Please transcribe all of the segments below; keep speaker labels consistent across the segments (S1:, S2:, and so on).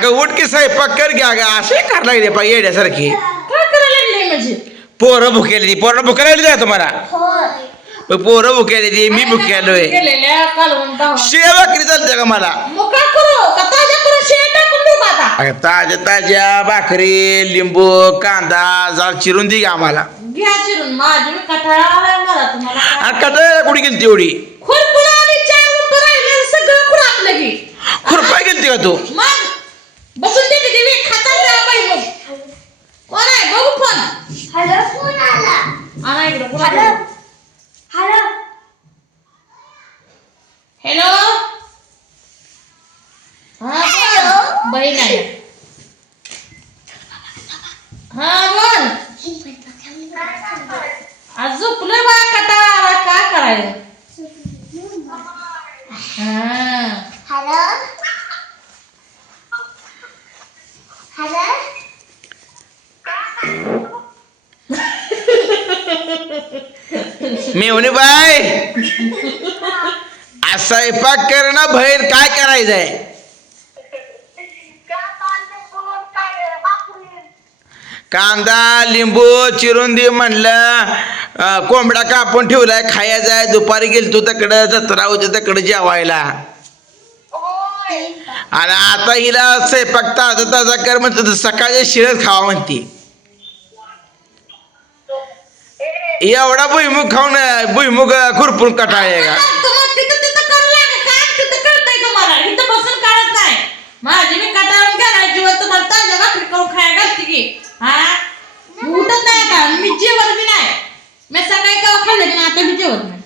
S1: अगं उठ की स्वयंपाक कर की अगं असे कर लागले पा येड्यासारखी.
S2: काय करायला लागले म्हणजे
S1: पोरं भुकेली ती. पोरं भुका लागली का तुम्हाला? मग पोरं भुकेली ती. मी भुकेलोय
S2: गेलेल्या कालवून दहा
S1: शिळ्या भाकरी चालते का मला?
S2: मग काय करू? का ताज्या करून शेण टाकून देऊ का आता?
S1: अगं ताज्या ताज्या भाकरी लिंबू कांदा जरा चिरून दे की आम्हाला.
S2: घ्या चिरून. माझी मी कटाळा आलाय मला तुम्हाला. काय-
S1: आ, कटाळ्याला कुठे गेली तेवढी
S2: खुरपून आली चार उठ राहिले सगळं खुरापलं की
S1: खुरपाय गेलती का तू?
S2: मग बसून दे की देवी खाता बाई मग. कोण आहे? बघू फोन.
S3: हॅलो फोन आला?
S2: आणा इकडे कोण
S3: हॅलो? हॅलो.
S2: हॅलो. हा. बहीण आहे. हा बोल. आज झोपलोय बा आला काय करायचं? हा
S3: हॅलो हॅलो
S1: मेवणी बाय. स्वयंपाक करणं बाहेर काय करायचंय? कांदा लिंबू चिरून दे म्हणलं कोंबडा कापून ठेवलाय खायचा आहे. दुपारी गेलतो तकडं जत्रा होती तिकडं जेवायला. आणि आता हिला स्वयंपाक ताजा ताजा कर म्हणतो तर सकाळच्या शिळच खावा म्हणते. एवढा भुईमुग खाऊन भुईमुग खुरपून आहे का?
S2: तिथं बसून माझी मी कटाळून घालायची वर तुम्हाला ताज्या भाकरी करून खायला घालते की. हा? उठत नाही का मी जेवत बी नाही. मी सकाळी केव्हा खाल्लं नाही, आता मी जेवत नाही.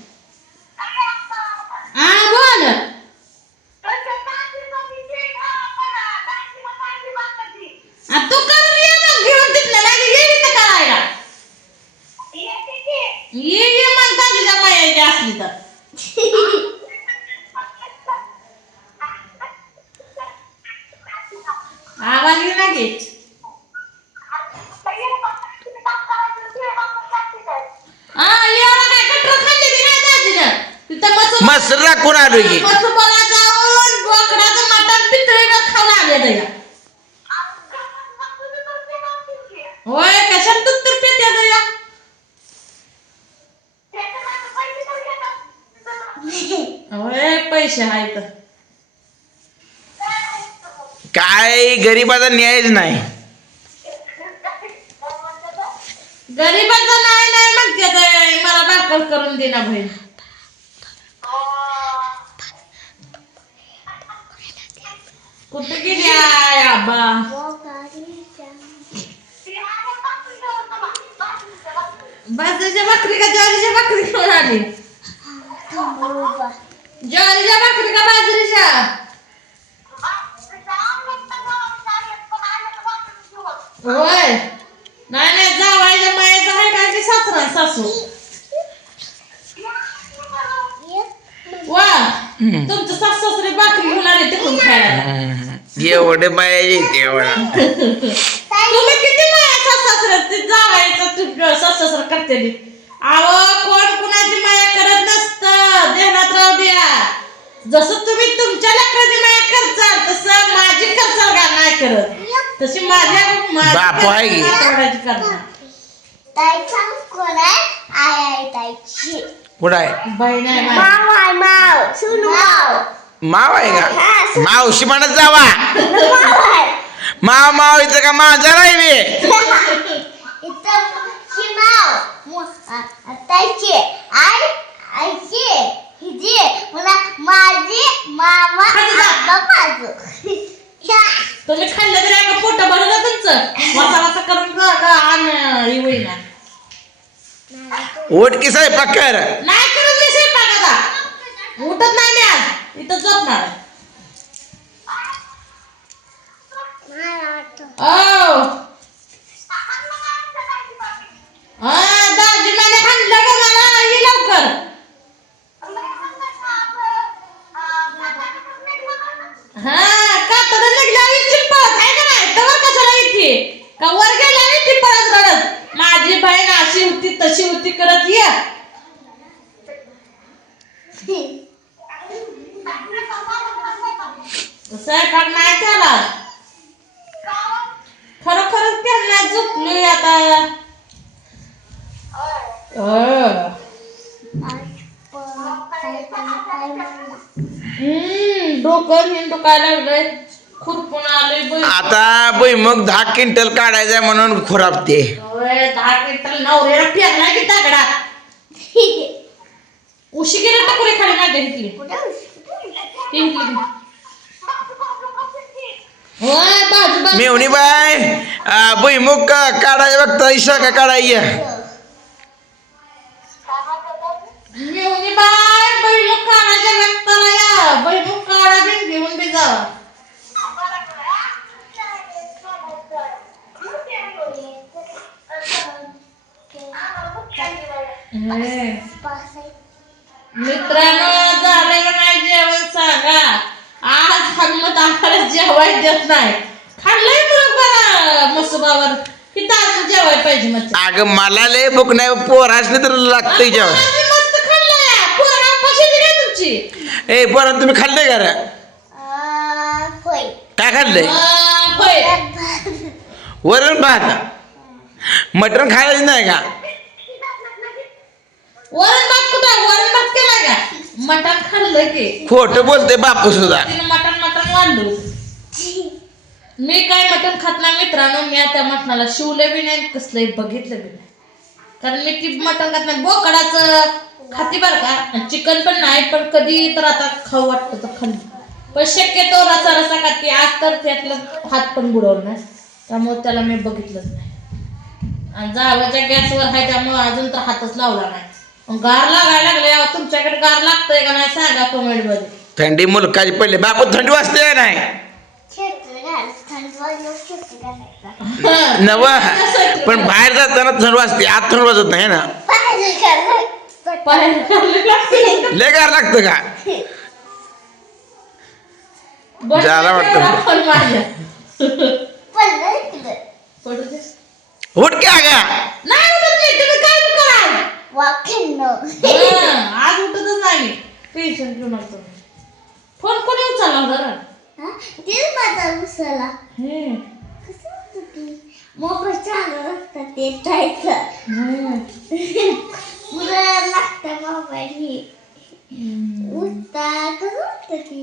S2: हा बोल आ, तू करून ये मग घेऊन तिथलं नाही ये इथं करायला ये ये मग ताजीच्या मायाची असली तर आवाज येऊ ना घे हा एवढा काय कटर खाल्ली ती नाही ताजीनं तिथं मसूर
S1: मस्त राखून आलो की
S2: मसुबाला जाऊन बोकडाचं मटण आले होय कशात तर होय पैसे आहेत
S1: काय गरीबाचा न्यायच नाही.
S2: गरीबाचं नाही नाही म्हणते ते, मला करून दे ना बहीण. कुठं गेली आय आबा? बाजरीच्या भाकरी का ज्वारीच्या भाकरी घेऊन आली? ज्वारीच्या भाकरी का बाजरीच्या? होय. नाही नाही जावायच्या मायाचं आहे का सासरा सासू वा तुमचं सासू सासरे भाकरी घेऊन आले तिकडून खायला.
S1: एवढे माया येते एवढा.
S2: तुम्ही किती माया सासू सासरे ते जावायचं तू सासू सासरा करते. अहो कोण कुणाची माया करत नसतं? ध्यानात राहू द्या. जसं तुम्ही तुमच्या लेकराची माया करचाल तसं माझी करचाल का नाही करत? तशी माझ्या माझी
S1: बापू आहे की?
S2: करणार.
S3: ताईचा कोण आहे आई आहे ताईची.
S1: कुठं आहे?
S2: बहीण आहे माझी.
S3: माव आहे माव माव
S1: माव आहे का? मावशी म्हणत जावा.
S3: माव आहे
S1: माव माव इथं का माझा नाही मी
S3: इथं ही माव? मु- आ- ताईची आई आईची हिची पुन्हा माझी मामा
S2: खाली जा.
S3: आबा माझं
S2: तुम्ही खाल्लं तरी का पोट भरलं तुमचं. वासा वासा करून का का आण ही होईना.
S1: ओट की स्वयंपाक कर
S2: नाही करत मी स्वयंपाक आता. उठत नाही मी आज. इथं झोपणार. ओ होती तशी होती करत या. स्वयंपाक नाही त्याला खरोखरच त्यांना झोपलोय आता. डोकं लागलंय. आले
S1: आता बै मग दहा क्विंटल काढायचंय म्हणून खुरापते.
S2: होय, दहा क्विंटल नवऱ्याला पेरला की दगडात उशी गेला टाकुरे खाली माझ्या इथली इथली होय बाजू बाजू
S1: मेवणी बाय अं, भुईमुग का- काढायचा बघता इशा का काढायची
S2: मेवणी बाय बैमुख काढायच्या व्यक्ताला या बैमुख काढा बी घेऊन बी जावा होय. मित्रांनो झालं का नाही जेवण सांगा. आज हनुमत आम्हाला जेवाय देत नाही. खाल्लंय तुला बरा मसुबावर. की ताजं जेवाय पाहिजे मग
S1: अगं मला लय भूक नाही पोरासने तर लागतंय जेवण.
S2: मस्त खाल्लंय. पोरा तुमची?
S1: ए पोरांनो तुम्ही खाल्ले का रे? काय खाल्लंय? वरण भात. मटण खायचं नाही का?
S2: वरण भात कुठं वरण भात केलाय का? मटण खाल्लं की
S1: खोटं बोलते बापू सुद्धा.
S2: तिने मटण मटण वाढलं मी काय मटण खात नाही मित्रांनो मी त्या मटणाला शिवलं बी नाही कसलंही बघितलं बी नाही. कारण मी ती मटण खात नाही. बोकडाचं खाते बरं का? आणि चिकन पण नाही पण कधी तर आता खाऊ वाटतं तर खाल्लं. पण शक्यतो रसा रसा खाते. आज तर त्यातलं हात पण बुडवलं नाही. त्यामुळे त्याला मी बघितलंच नाही. आणि जावयाच्या गॅसवर आहे त्यामुळे अजून तर हातच लावला नाही. गार लागायला लागले अहो, तुमच्याकडे गार लागतंय का नाही सांगा कमेंटमध्ये.
S1: थंडी मुलकाची पडली बापू थंडी वाजते का नाही? नव पण बाहेर जाताना थंड वाजते आत थंड वाजत नाही ना? लय गार लागतं का? झाला वाटतं. उठ
S2: काय आज उठतच नाही. टेन्शन घेऊ नका फोन कोणी उचलला जरा
S3: हा? तेच माझा उसळला
S2: हं.
S3: कसं होतं ते? मोबाईल चालू असतात ते जायचं. मुलं लागतं मोबाईल. उठता कसं होतं ते.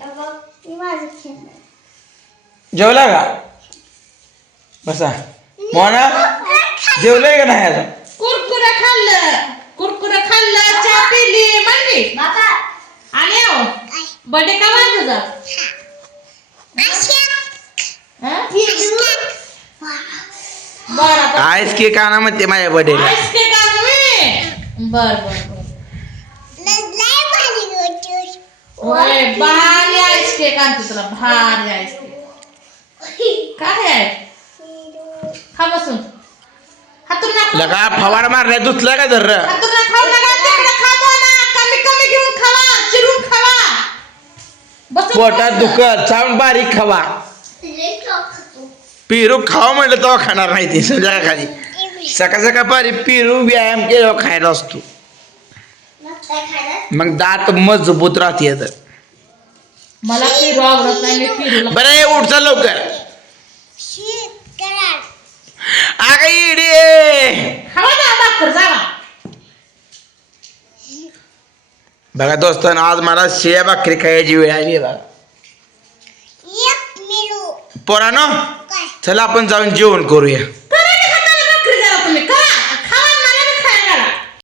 S3: अगं, ते माझं खेळणं.
S1: जेवला का? बसा. मोना जेवलंय का नाही अजून?
S2: कुरकुरे खाल्लं. कुरकुरे खाल्लं चहा पिली म्हणली
S3: बाबा.
S2: आणि हो बर्थडे का वाजत तुझा? हं?
S1: आईस की काना म्हणते माझ्या बडेला
S2: आईस आणू मी. बर बर भारी आईस केक आणते तुला. भारी आईस केक काय आहे?
S1: लगा फवार मारलाय दुसला का धर
S2: हातून ना खाऊ नका तिकडे खातो ना कमी कमी घेऊन खावा चिरून खावा. बसून
S1: पोटात
S2: खायचं.
S1: दुखत बारीक खावा. पिरू खावा म्हटलं तेव्हा खाणार नाही ती संध्याकाळी. सकाळ सकाळ पारी पिरू व्यायाम केल्यावर खायला असतो. मग दात मजबूत राहते तर.
S2: मला पिरू आवडत नाही मी
S1: बरं ये, उठ चल लवकर. अगं इडी बघा दोस्तांनो आज मला शिया भाकरी खायची वेळ आली बघा. पोरानो चला आपण जाऊन जेवण करूया.